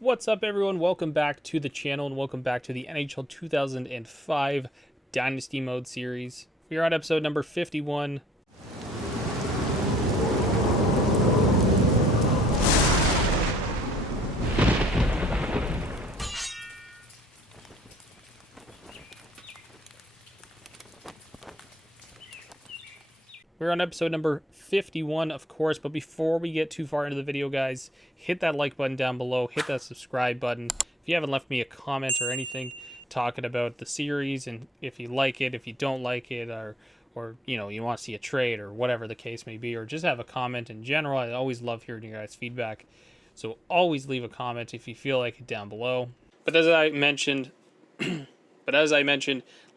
What's up, everyone? Welcome back to the channel and welcome back to the NHL 2005 Dynasty Mode series. We are on episode number 51. We're on episode number 51, of course, but before we get too far into the video, guys, hit that like button down below, hit that subscribe button. If you haven't left me a comment or anything talking about the series, and if you like it, if you don't like it, or you know, you want to see a trade or whatever the case may be, or just have a comment in general, I always love hearing your guys' feedback. So always leave a comment if you feel like it down below. But as I mentioned,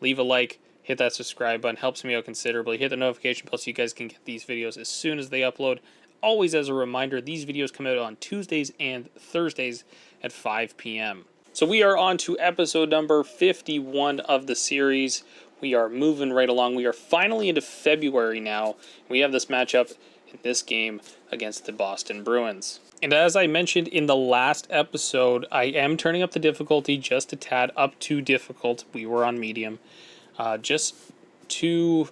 leave a like. Hit that subscribe button, helps me out considerably. Hit the notification bell so you guys can get these videos as soon as they upload. Always as a reminder, these videos come out on Tuesdays and Thursdays at 5 p.m. So we are on to episode number 51 of the series. We are moving right along. We are finally into February now. We have this matchup in this game against the Boston Bruins. And as I mentioned in the last episode, I am turning up the difficulty just a tad up to difficult. We were on medium. Just to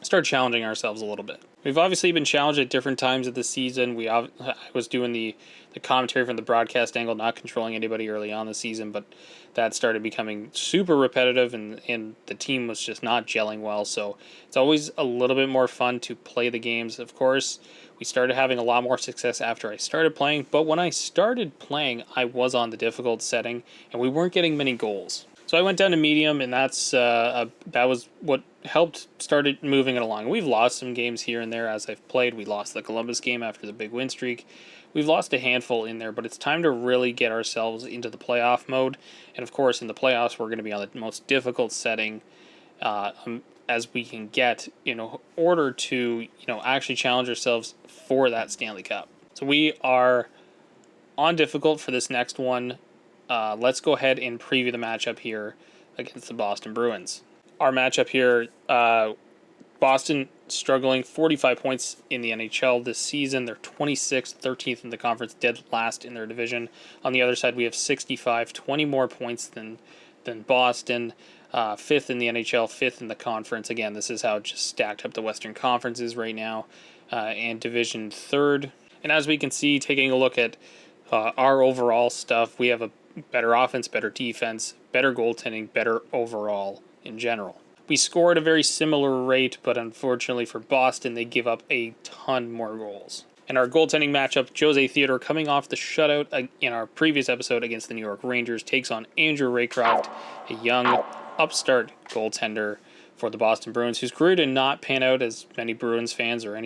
start challenging ourselves a little bit. We've obviously been challenged at different times of the season. I was doing the commentary from the broadcast angle, not controlling anybody early on the season, but that started becoming super repetitive, and the team was just not gelling well. So it's always a little bit more fun to play the games. Of course, we started having a lot more success after I started playing, but when I started playing, I was on the difficult setting, and we weren't getting many goals. So I went down to medium, and that was what helped started moving it along. We've lost some games here and there as I've played. We lost the Columbus game after the big win streak. We've lost a handful in there, but it's time to really get ourselves into the playoff mode. And of course, in the playoffs, we're going to be on the most difficult setting as we can get, in order to, actually challenge ourselves for that Stanley Cup. So we are on difficult for this next one. Let's go ahead and preview the matchup here against the Boston Bruins. Our matchup here, Boston struggling, 45 points in the NHL this season. They're 26th, 13th in the conference, dead last in their division. On the other side, we have 65, 20 more points than Boston, 5th in the NHL, 5th in the conference. Again, this is how just stacked up the Western Conference is right now, and division 3rd. And as we can see, taking a look at our overall stuff, we have a better offense, better defense, better goaltending, better overall in general. We score at a very similar rate, but unfortunately for Boston, they give up a ton more goals. And our goaltending matchup, Jose Theodore, coming off the shutout in our previous episode against the New York Rangers, takes on Andrew Raycroft, a young upstart goaltender for the Boston Bruins, whose career did not pan out as many Bruins fans or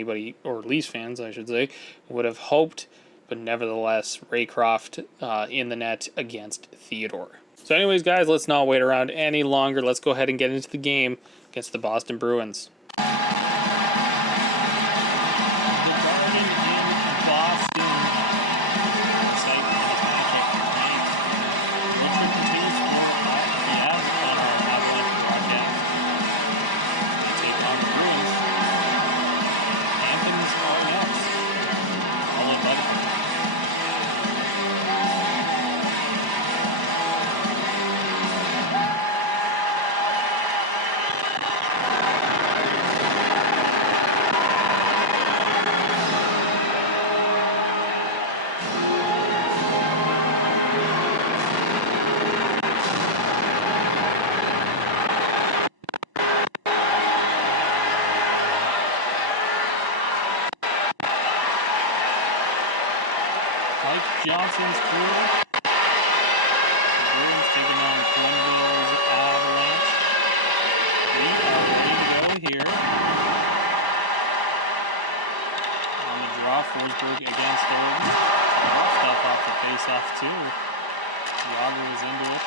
Leafs fans, I should say, would have hoped. But nevertheless, Raycroft in the net against Theodore. So anyways, guys, let's not wait around any longer. Let's go ahead and get into the game against the Boston Bruins. Johnson's crew. The Bruins taking on Glenville's Avalanche. We are ready to go here. On the draw, Forsberg against Thornton. Some stuff off the face-off too. Yager is into it.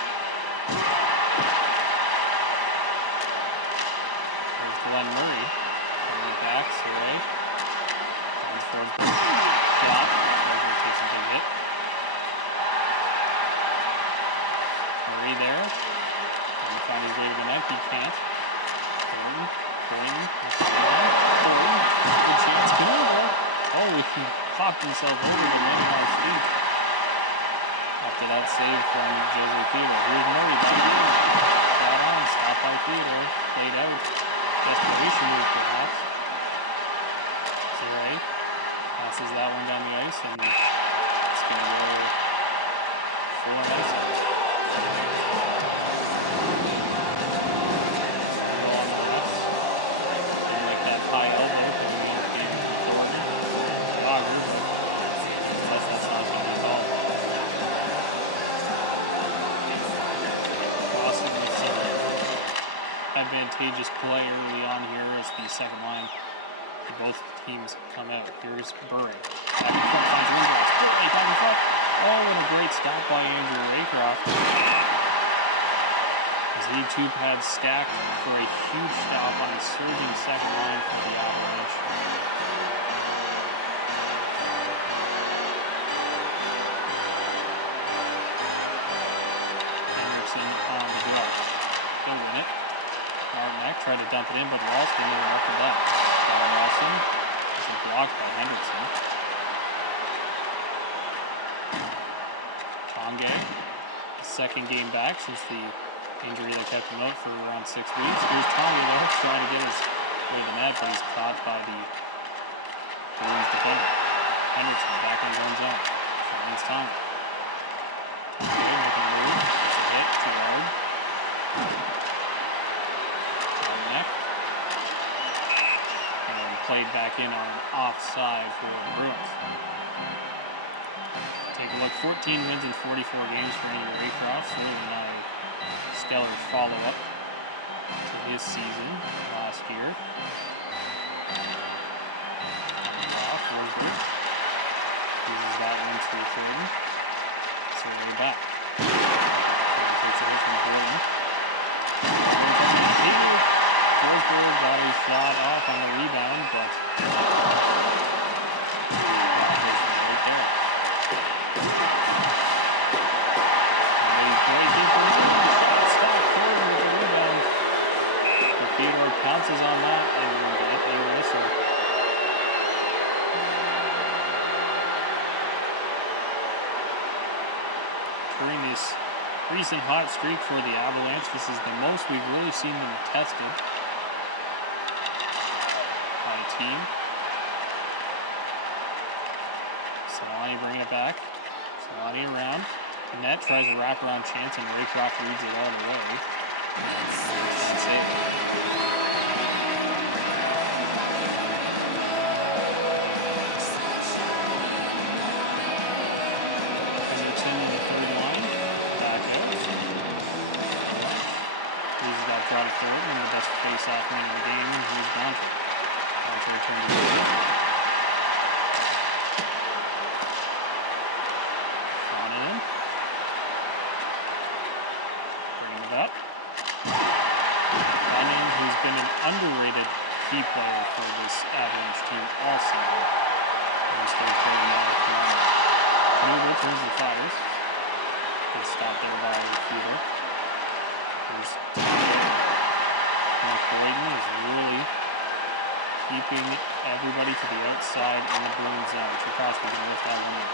There's Glenn Murray. Coming back, Saray. There's Forsberg. Shot. Forsberg takes a big hit. Murray there. Trying to find his way to the net. He can't. Clinton. Good chance. Oh, he popped himself over the landing on his feet. Good save from Jose Theodore. Here's Murray by Theodore. Shot on, stopped by Theodore. Played out. Desperation move perhaps. Zare passes that one down the ice, and it's going to go for ice. Roll on the left. Didn't like that high elbow because we gave it to Thornton. Jogger, but that's not going to call. Boston with some advantageous play early on here as the second line. Both teams come out. Here's Burry. Back in front, finds Lindros. Burry back in front. Oh, and a great stop by Andrew Raycroft. As he two pads stacked for a huge stop on a surging second line for the Avalanche. Henderson on the go. He'll win it. Martinek tried to dump it in, but Ralston interrupted that. Ralston is blocked by Henderson. Tongue, second game back since the injury that kept him out for around 6 weeks. Here's Tongue though, trying to get his way to the net, but he's caught by the Bruins defender. Henderson back in his own zone. Finds Tongue. Tongue making a move. It's a hit, too hard. And played back in on an offside for the Bruins. Take a look, 14 wins in 44 games for Andrew Raycroft. Really not a stellar follow-up to his season last year. Forsberg uses that one to Thornton. So we're back. Thornton takes a hit from Thornton. Forsberg got a shot off on the rebound, but right there. And he's breaking for him. Shot stop forward with the rebound. But Theodore pounces on that and will get a whistle. During this recent hot streak for the Avalanche, this is the most we've really seen them tested. Team. Solani bringing it back. Solani around. The net tries a wraparound chance, and Raycroft reads it all the way. Save. Henderson in the third line. Back out. Loses that draw to third, and the best face-off win of the game. Here's Beantown. Return to the on in. Bring it up. Bunning, who's been an underrated key player for this Avalanche team all season. Almost 30 million per hour. Newell turns the fires. Good stop there by Theodore. There's North Boyden is really keeping everybody to the outside in the Bruins zone. Chikowski can lift that one in.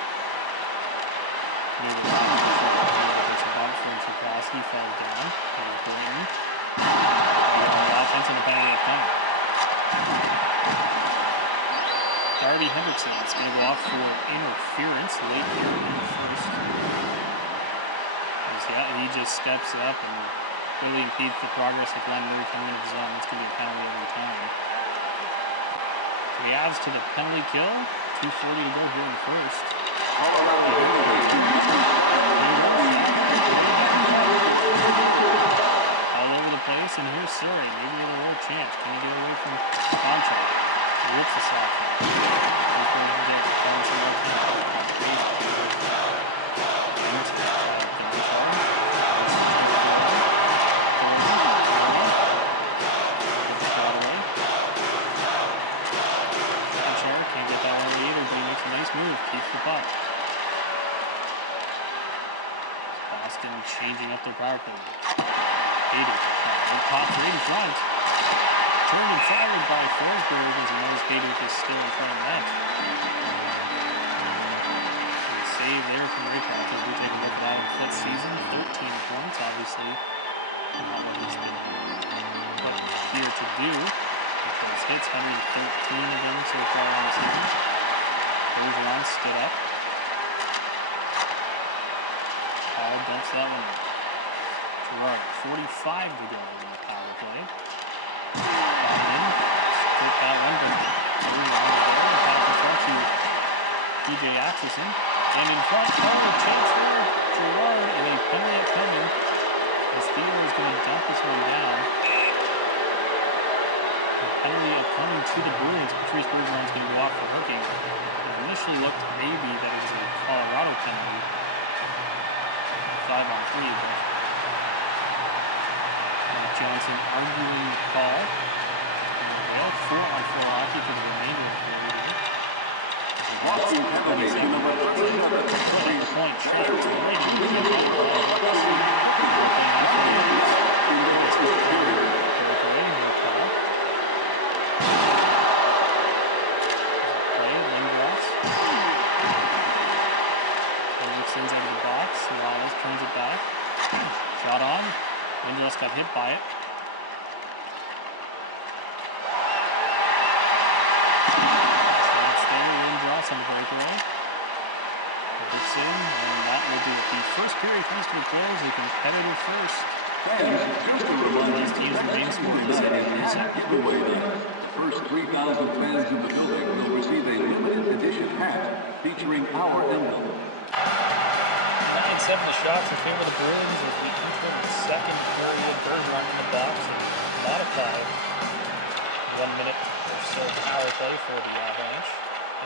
Maybe gets a bump from Chikowski, falls down. There's Boyden. The offense and the penalty coming. Darby Hendrickson is going to go off for interference late here in the first. He just steps up and really impedes the progress of Glenn Murray coming into the zone. That's going to be a penalty every time. The Avs to the penalty kill. 2:40 to go here in the first. All over the place, and here's Surrey. Maybe a little chance. Can he get away from Contra? Rips the soft. Keeps the puck. Boston changing up their power play. Hayden pops right in front. Turned and fired by Forsberg as he knows Hayden is still in front of the net. Save there from Raycroft as we take a look at that and flip season, 13 points, obviously not what he's been put here to do. His hits, 113 of them so far on the season. Bergeron stood up. Paul dumps that one in. Gerard, 45 to go in the power play. Got in. Split that one, but pass control to PJ Atchison. And in front, the chance there. Gerard, and a penalty coming. As Theo is going to dump this one down. A penalty coming to the Bruins. Patrice Bergeron's going to go off for hooking. It initially looked maybe that it was a Colorado penalty. 5-on-3 of them. Johnson arguing the call. And 4-on-4 hockey for the remainder of the period. Point shot. It's right in the sends out of the box. Wallace turns it back. Shot on. Lindros got hit by it. So it's there. Lindros on the breakaway. Dixon, and that will do it. The first period comes to a close. A competitive first. These teams remain scoreless at the second. The first 3,000 fans in the building will receive a limited edition hat featuring our emblem. 9-7 the shots in favor of the Bruins as we enter the second period. Bergeron in the box and modified 1 minute or so power play for the Avalanche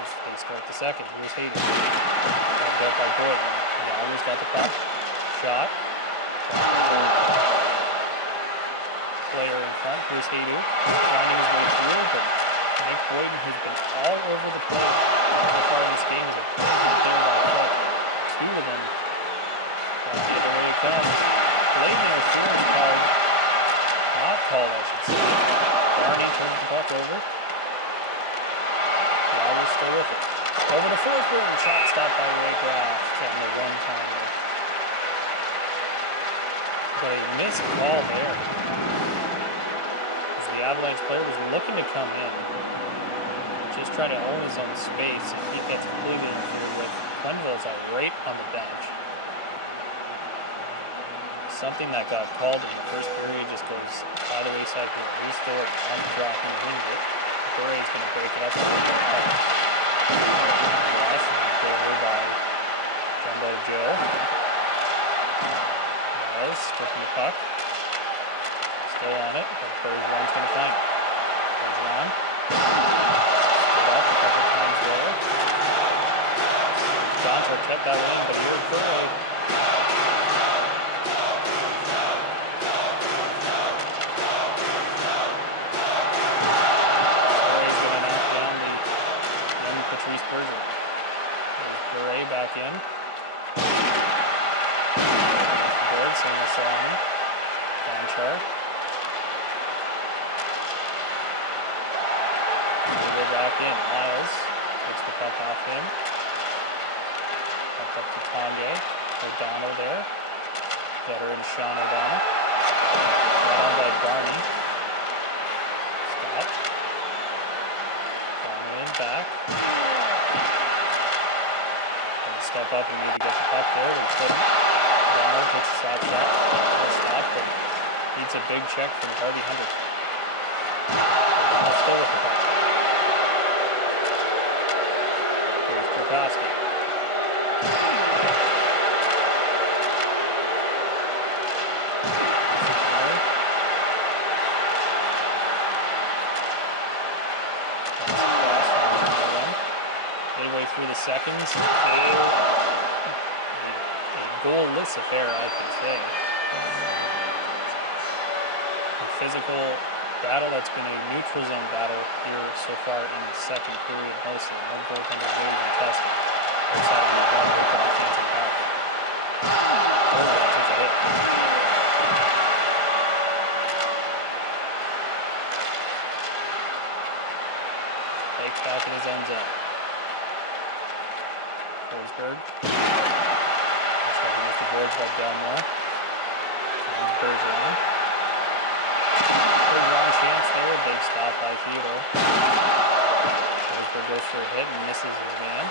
as they start the second. Here's Hayden. Got built by Gordon. Yaller's got the puck. Shot. Player in front. Here's Hayden. Finding his way through, but Nate Boyden, who's been all over the play so far in this game, is a pretty good player by puck. Two of them. The other way it comes. Blatant interference called. Not called, I should say. Barney turns the puck over. Yaller's still with it. Over to Forsberg, and shot stopped by Ray Graff on the one-timer. But a missed call there. As the Avalanche player was looking to come in. Just trying to own his own space. And he gets completely interfered with. Quenneville's are right on the bench. Something that got called in the first period just goes by the wayside here. Restore on the drop and wins it. Buray's going to break it up. Yes, and over by Jumbo Joe. Yes, taking the puck. Still on it, but Bergeron's going to find it. Bergeron. Stood up a couple times there. Johnson kept that one in, but here's Buray. Buray's going to knock down the young Patrice Bergeron. There's Buray back in. Bird, Samuel Solomon. Donchar. Go back in. Miles takes the puck off him. Puck up to Tongue. O'Donnell there. Veteran Sean O'Donnell. Shot on by Barney. Stop. Barney in back. And step up and need to get the puck there. And couldn't. O'Donnell gets a slap shot. Stop, but needs a big check from Harvey Henderson. O'Donnell still with the puck. Basket. Midway through the seconds, a goalless affair, I can say. A physical battle that's been a neutral zone battle here so far in the second period mostly. No goaltender really contested. Outside of the one with the offensive back. Oh, that's a hit. Takes back in his own zone. Forsberg. That's what with the boards by Delmore. And Bergeron. Bergeron chance there. Big stop by Theodore. Forsberg goes for a hit and misses his man.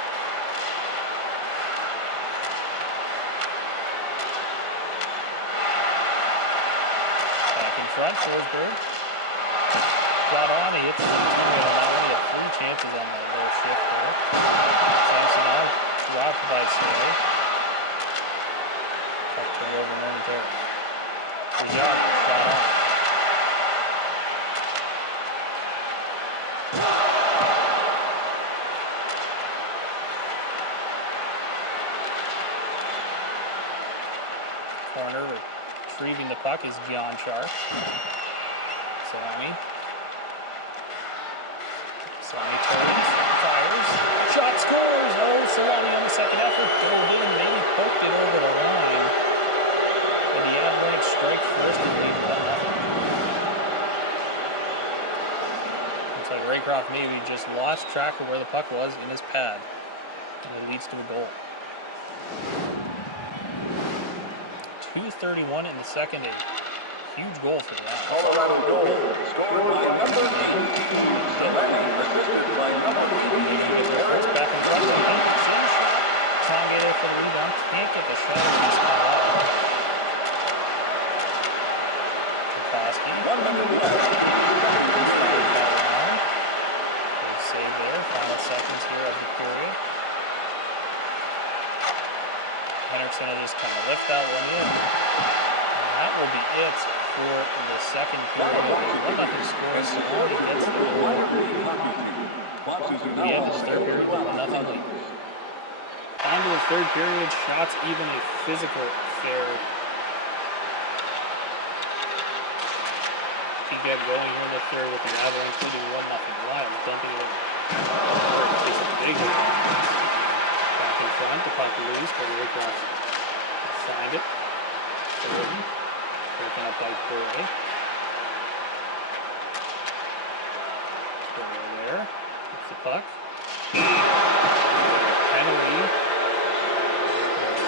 Back in front, Forsberg. Got on, he hits the intended on that one. He had 3 chances on that little shift there. Samsonov dropped by Slay. Puck turned over momentarily. Good job, shot on. Corner retrieving the puck is John Sharp. Salami turns, fires, shot scores! Oh, Salami on the second effort, dove in, maybe poked it over the line. And the Avalanche strike first and lead 1-0. Looks like Raycroft maybe just lost track of where the puck was in his pad. And it leads to a goal. 2:31 in the second inning. Huge goal for the Avs. Colorado goal, scored by number 8, Delaney, assisted by number 8, Back in front of him. Same shot. Trying to get it for the rebound. Can't get the shot of his call out. Kokoski. 1 minute left. Good save there. Final seconds here of the period. Henriksen will just kind of lift that one in. And that will be it for the second period. 1-0 score. Salami gets the goal. The end of the third period with 1-0 lead. On to the third period. Shots even a physical affair. He get going here in the third with the Avalanche leading 1-0 live. Dumping it in. Takes a big hit. Back in front. The puck loose, but Raycroft find it. Third. Broken up by Bure. Bure there. Gets the puck. Penalty.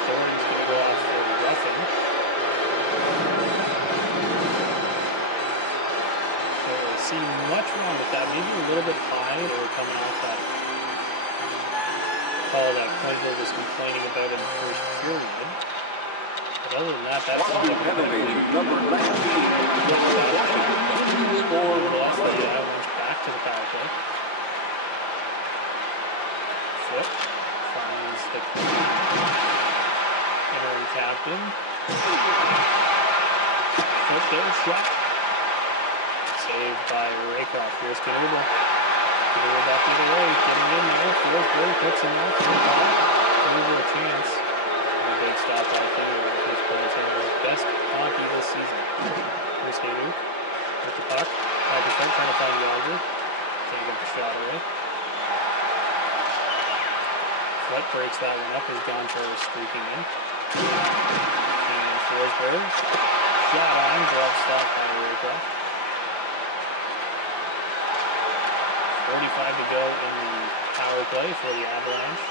Thornton's going to go off for roughing. Don't see much wrong with that. Maybe a little bit high. They were coming off that call that Klingberg was complaining about in the first period. But other than that, that's all the penalty. Number 19, Score lost the Avalanche back to the power play. Foot finds the interim captain. Foot there, shot. Saved by Raycroft. Here's Kanuba. Kanuba back the other way, getting in there. Forsberg puts him out for the ball. Kanuba a chance. And a big stop by Kanuba. He's playing some of his best hockey this season. Here's Kanuba with the puck. Back in front, trying to find Yager. Can't get the shot away. Foot breaks that one up as Gonchar is streaking in. And Forsberg. Shot on, glove stop by Raycroft. 45 to go in the power play for the Avalanche.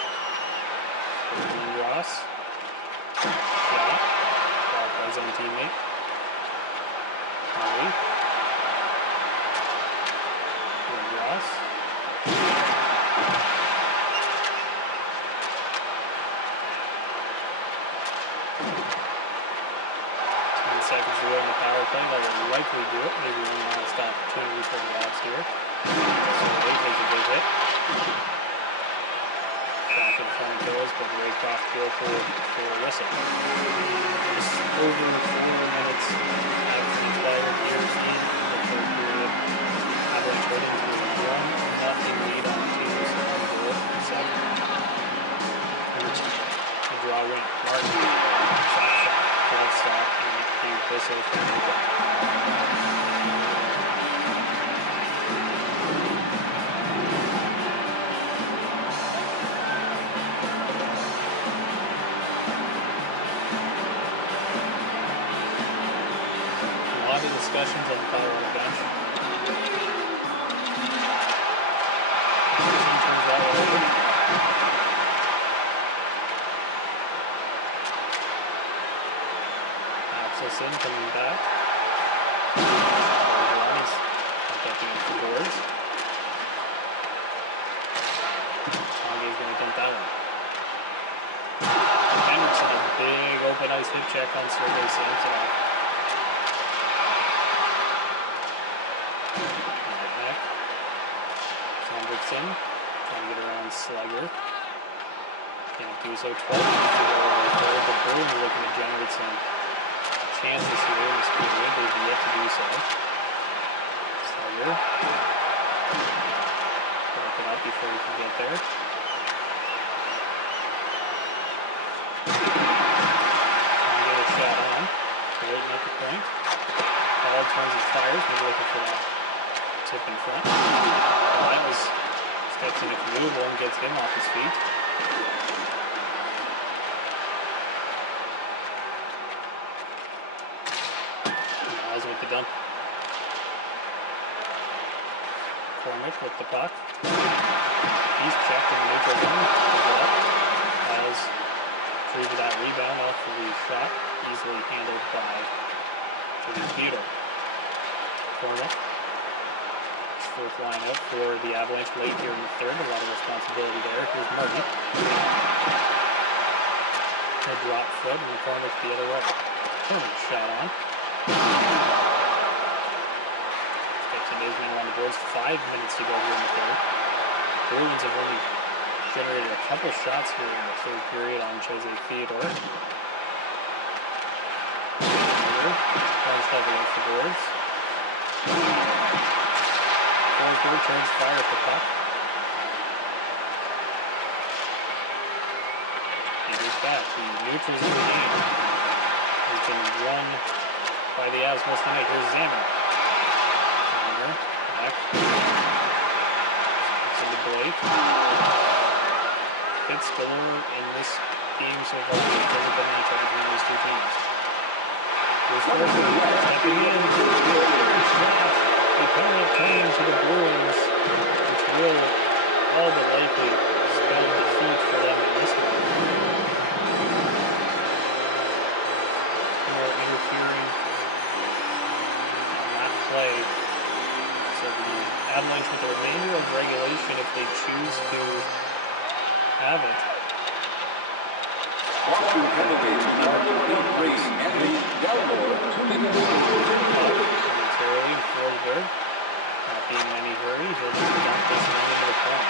Ross. Shot. Blocked by his own teammate. Holly. Ross. 10 seconds to go in the power play. That will likely do it. Maybe one last opportunity for the Avs here. So Ray takes a big hit. Back in front it goes, but Raycroft go for a whistle. Just over 4 minutes have expired here in the third period. Avalanche heading to a 1-0 lead on the team. So one goal in the second. The draw win. Martin, shot, goal stop, and a whistle from Raycroft. Discussions on the Colorado bench. Turns that one over. Rasmussen coming back. He's getting up the boards. Tonge's going to dump that one. Henderson, a big open ice hip check on Sergei Samsonov. Back. Hendrickson trying to get around Slugger. Can't do so. 12 minutes to go on the third. The Bruins are looking to generate some chances here in this period. They've yet to do so. Slugger. Back it up before he can get there. Shot on, waiting at the point. Ball turns and fires, maybe looking for that tip in front. Well, that was steps into Knuble and gets him off his feet. Miles with the dump. Cormick with the puck. He's checked in the neutral zone. Miles retrieved that rebound off of the shot. Easily handled by Jimmy Peter. Cormick. His fourth line out for the Avalanche late here in the third. A lot of responsibility there. Here's Martin. A drop foot and Cormick the other way. Cormick shot on. Steps into his man on the boards. 5 minutes to go here in the third. Bruins have only generated a couple shots here in the third period on Jose Theodore. Runs heavily off the boards. Forsberg turns fire at the puck. He goes back. The neutral zone game has been won by the Avs most of the night. Here's Zander. Zander, back. It's into Blake. Hits galore in this game so far. It's a physical matchup between these two teams. Here's Forsberg stepping in. The opponent came to the Bruins, which will all but likely spell defeat for them in this one. More interfering on that play. So the Avalanche with the remainder of regulation, if they choose to have it. Boston Bruins number 23, Anthony Delmore, 2 minutes. Momentarily, Forsberg, not being in any hurry, he'll just dump this one into the corner.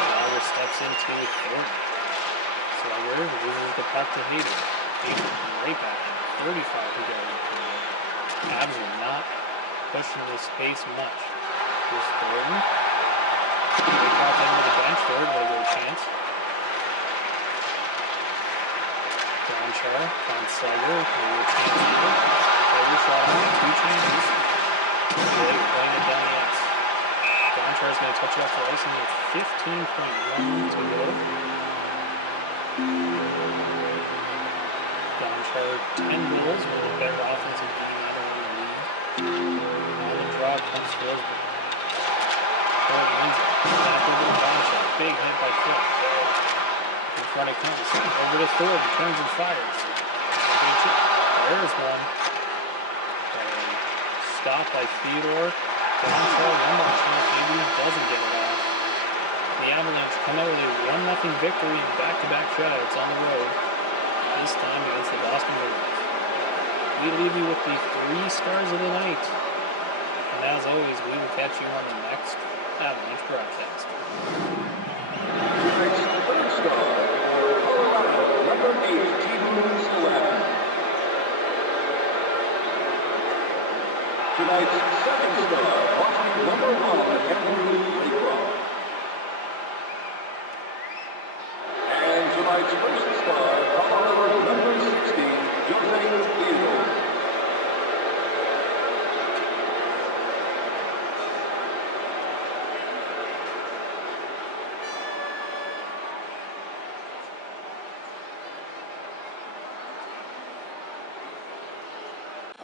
Slugger steps into the corner. Slugger loses the puck to Hayden. Hayden right back in. 35 to go. Avs are not pushing this space much. Here's Thornton. They pop into the bench. Third, they'll go chance. Donchar finds Slugger. Maybe a chance here. Slugger shot on. 2 chances. Blake playing it down the ice. Donchar's going to touch it off the ice and with 15.1 to go. Donchar 10 goals, one of the better offensive game out of the league. On the draw comes Forsberg. Ford wins it. Back over to Donchar. Big hit by Foot. In front of comes. Over to Thor. Turns and fires. There's one. Stop by Theodore. Donchar, one more chance. Maybe he doesn't get it off. The Avalanche come out with a 1-0 victory in back-to-back shutouts on the road. This time against the Boston Bruins. We leave you with the 3 stars of the night. And as always, we will catch you on the next Avalanche broadcast. Tonight's third star for Colorado, number 8, T-Bruins 11. Tonight's second star, Boston number 1, Andrew Laycroft. And tonight's first star, Colorado number 60, Jose Theodore.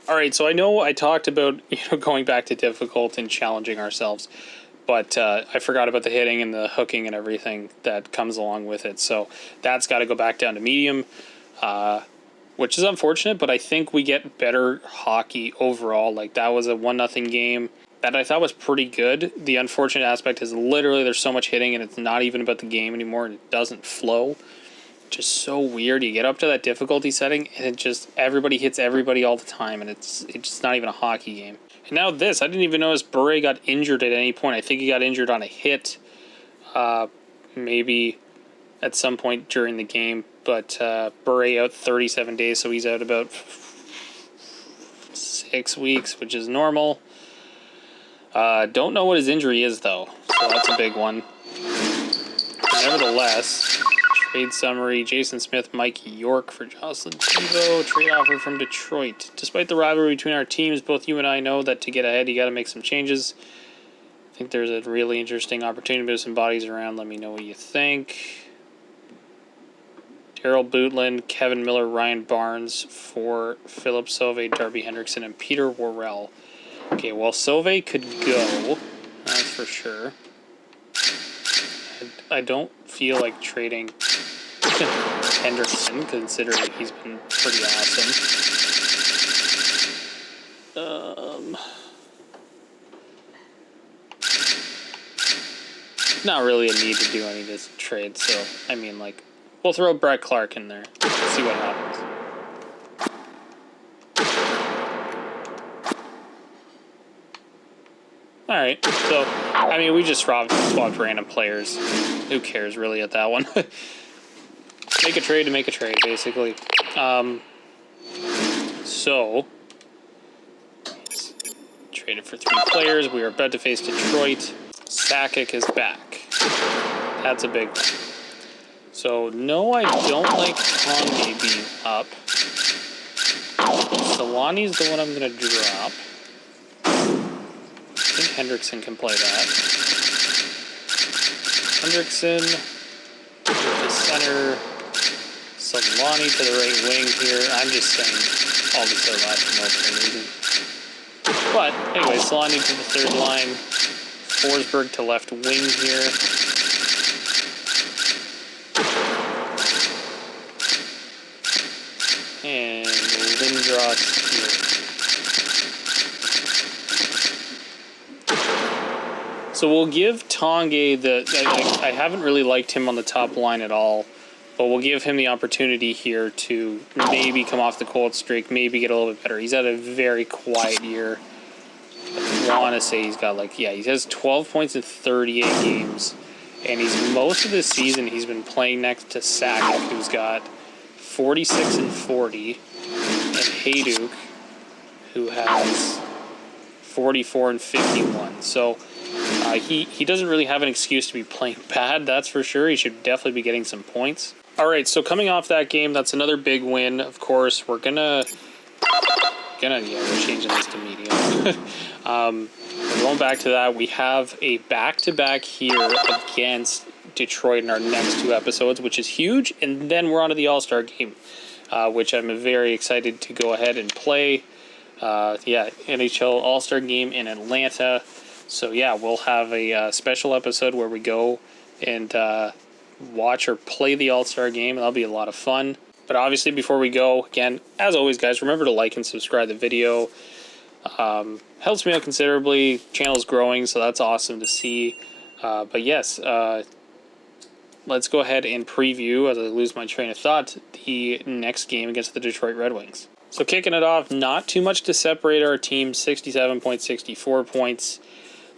All right, so I know I talked about going back to difficult and challenging ourselves, but I forgot about the hitting and the hooking and everything that comes along with it. So that's got to go back down to medium. which is unfortunate, but I think we get better hockey overall. Like, that was a 1-0 game that I thought was pretty good. The unfortunate aspect is literally there's so much hitting, and it's not even about the game anymore, and it doesn't flow. Just so weird. You get up to that difficulty setting, and it just, everybody hits everybody all the time, and it's just not even a hockey game. And now this, I didn't even notice Bure got injured at any point. I think he got injured on a hit, maybe at some point during the game. But Bure out 37 days, so he's out about 6 weeks, which is normal. Don't know what his injury is, though, so that's a big one. But nevertheless, trade summary, Jason Smith, Mikey York for Jocelyn Thibault, trade offer from Detroit. Despite the rivalry between our teams, both you and I know that to get ahead, you got to make some changes. I think there's a really interesting opportunity to move some bodies around. Let me know what you think. Daryl Bootland, Kevin Miller, Ryan Barnes for Philip Sauve, Darby Hendrickson, and Peter Worrell. Okay, well, Sauve could go, that's for sure. I don't feel like trading Hendrickson, considering he's been pretty awesome. Not really a need to do any of this trade, so, I mean, like, we'll throw Brett Clark in there, see what happens. Alright, so, I mean, we just swapped random players. Who cares, really, at that one? Make a trade to make a trade, basically. So, traded for 3 players. We are about to face Detroit. Sakic is back. That's a big one. So, no, I don't like Tongue being up. Solani's the one I'm going to drop. I think Hendrickson can play that. Hendrickson to the center. Solani to the right wing here. I'm just saying all this are last for no reason. But, anyway, Solani to the third line. Forsberg to left wing here. And Lindros here. So we'll give Tanguay I haven't really liked him on the top line at all, but we'll give him the opportunity here to maybe come off the cold streak, maybe get a little bit better. He's had a very quiet year. I want to say he's got he has 12 points in 38 games, and most of this season he's been playing next to Sakic, who's got 46 and 40, and Hayduk, who has 44 and 51. So he doesn't really have an excuse to be playing bad, that's for sure. He should definitely be getting some points. All right, so coming off that game, that's another big win. Of course, we're we're changing this to medium. We're going back to that. We have a back-to-back here against Detroit in our next 2 episodes, which is huge. And then we're on to the All-Star game, which I'm very excited to go ahead and play. NHL All-Star game in Atlanta. So, yeah, we'll have a special episode where we go and watch or play the All-Star game. That'll be a lot of fun. But obviously, before we go, again, as always, guys, remember to like and subscribe the video. Helps me out considerably. Channel's growing, so that's awesome to see. But yes, let's go ahead and preview, as I lose my train of thought, the next game against the Detroit Red Wings. So kicking it off, not too much to separate our team, 67 points, 64 points.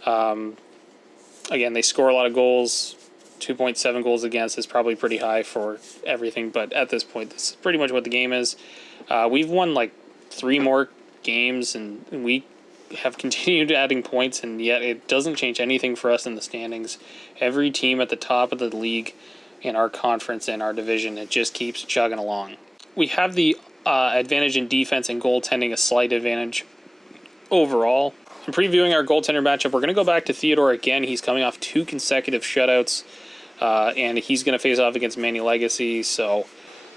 Again, they score a lot of goals. 2.7 goals against is probably pretty high for everything, but at this point, this is pretty much what the game is. We've won 3 more games, and we have continued adding points, and yet it doesn't change anything for us in the standings. Every team at the top of the league in our conference and our division, it just keeps chugging along. We have the advantage in defense and goaltending, a slight advantage overall. In previewing our goaltender matchup, we're going to go back to Theodore again. He's coming off 2 consecutive shutouts, and he's going to face off against Manny Legacy. So,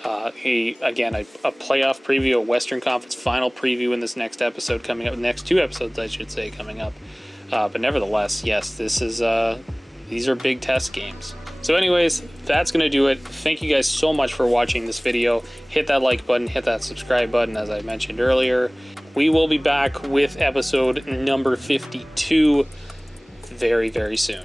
a playoff preview, a Western Conference final preview in this next episode coming up. Next 2 episodes, I should say, coming up. But nevertheless, yes, this is these are big test games. So anyways, that's going to do it. Thank you guys so much for watching this video. Hit that like button, hit that subscribe button, as I mentioned earlier. We will be back with episode number 52 very, very soon.